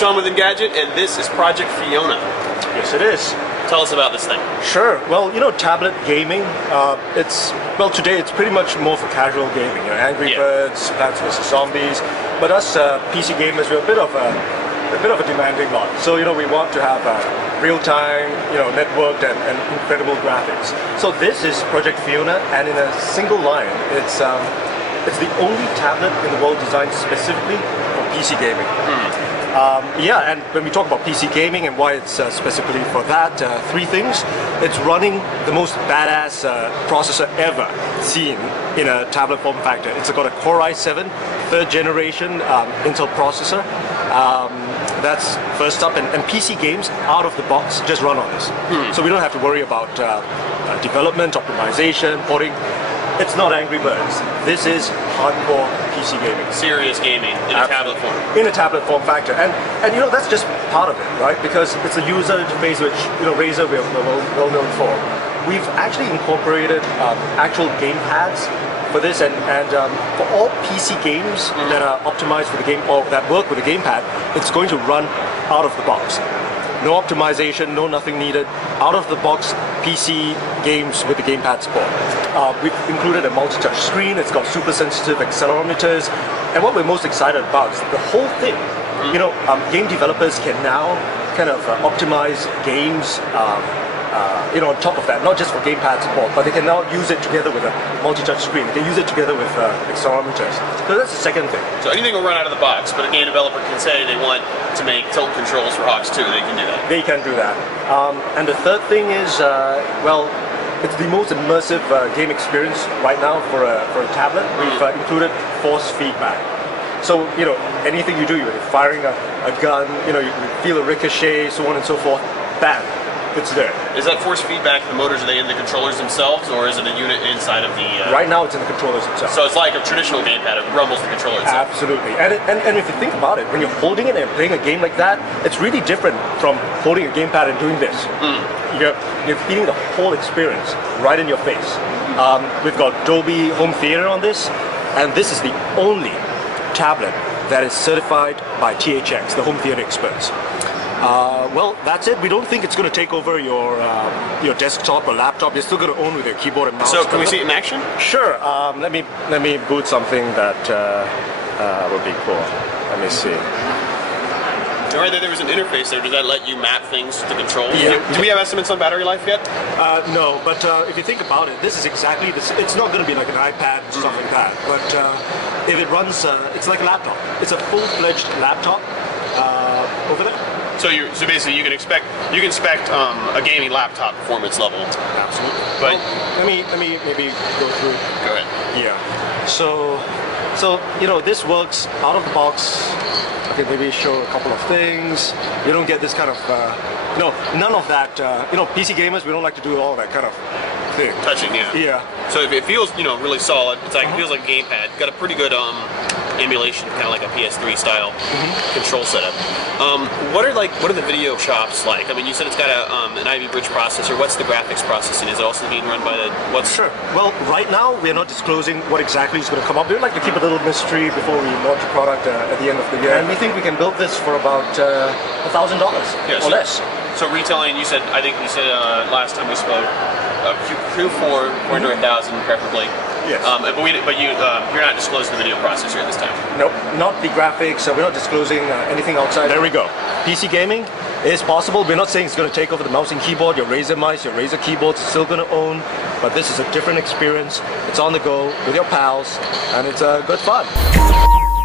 Sean with Engadget, and this is Project Fiona. Yes, it is. Tell us about this thing. Sure. Well, you know, tablet gaming, today it's pretty much more for casual gaming. You know, Angry Birds, Plants vs. Zombies. But us PC gamers, we're a bit of a demanding lot. So, you know, we want to have real-time, you know, networked and incredible graphics. So this is Project Fiona, and in a single line, it's the only tablet in the world designed specifically for PC gaming. Yeah, and when we talk about PC gaming and why it's specifically for that, three things. It's running the most badass processor ever seen in a tablet form factor. It's got a Core i7, third generation Intel processor. That's first up, and PC games out of the box just run on this. So we don't have to worry about development, optimization, porting. It's not Angry Birds. This is hardcore PC gaming. Serious gaming in a tablet form. In a tablet form factor, and you know, that's just part of it, right? Because it's a user interface which, you know, Razer we're well known for. We've actually incorporated actual game pads for this, and for all PC games that are optimized for the game, or that work with the gamepad, it's going to run out of the box. No optimization, no nothing needed. Out of the box PC games with the gamepad support. We've included a multi-touch screen. It's got super sensitive accelerometers, and what we're most excited about is the whole thing. You know, game developers can now kind of optimize games. You know, on top of that, not just for gamepad support, but they can now use it together with a multi-touch screen. They can use it together with accelerometers. So that's the second thing. So anything will run out of the box, but a game developer can say they want to make tilt controls for Hawks 2. They can do that. They can do that. And the third thing is, well, it's the most immersive game experience right now for a tablet. We've included force feedback. So, you know, anything you do, you're firing a gun, you know, you feel a ricochet, so on and so forth. Bam. It's there. Is that force feedback, the motors, are they in the controllers themselves, or is it a unit inside of the... Right now it's in the controllers themselves. So it's like a traditional gamepad, it rumbles the controller itself. Absolutely. And if you think about it, when you're holding it and playing a game like that, it's really different from holding a gamepad and doing this. You're feeling the whole experience right in your face. We've got Dolby Home Theater on this, and this is the only tablet that is certified by THX, the home theater experts. Well, that's it. We don't think it's going to take over your desktop or laptop. You're still going to own with your keyboard and mouse. So can we see it in action? Sure. Let me boot something that would be cool. Let me see. All right, there was an interface there. Does that let you map things to control? Yeah. Do we have estimates on battery life yet? No, but if you think about it, this is exactly this. It's not going to be like an iPad or something like that. But if it runs, it's like a laptop. It's a full-fledged laptop over there. So basically you can spec a gaming laptop performance level. Absolutely. But well, let me maybe go through. Go ahead. Yeah. So you know, this works out of the box. I can maybe show a couple of things. You don't get this kind of you know, none of that. You know, PC gamers, we don't like to do all that kind of thing. Touching, yeah. Yeah. So it feels, you know, really solid. It's like it feels like a gamepad. Got a pretty good emulation, kind of like a PS3 style control setup. What are the video chops like? I mean, you said it's got an Ivy Bridge processor. What's the graphics processing? Is it also being run by the Sure. Well, right now we're not disclosing what exactly is going to come up. We'd like to keep a little mystery before we launch a product at the end of the year. And we think we can build this for about $1,000 or less. So retailing, I think you said last time we spoke, Q4 under 1,000 preferably. Yes. But you're not disclosing the video processor at this time. Nope, not the graphics. We're not disclosing anything outside. There we go. PC gaming is possible. We're not saying it's going to take over the mouse and keyboard. Your Razer mice, your Razer keyboards, still going to own. But this is a different experience. It's on the go with your pals, and it's good fun.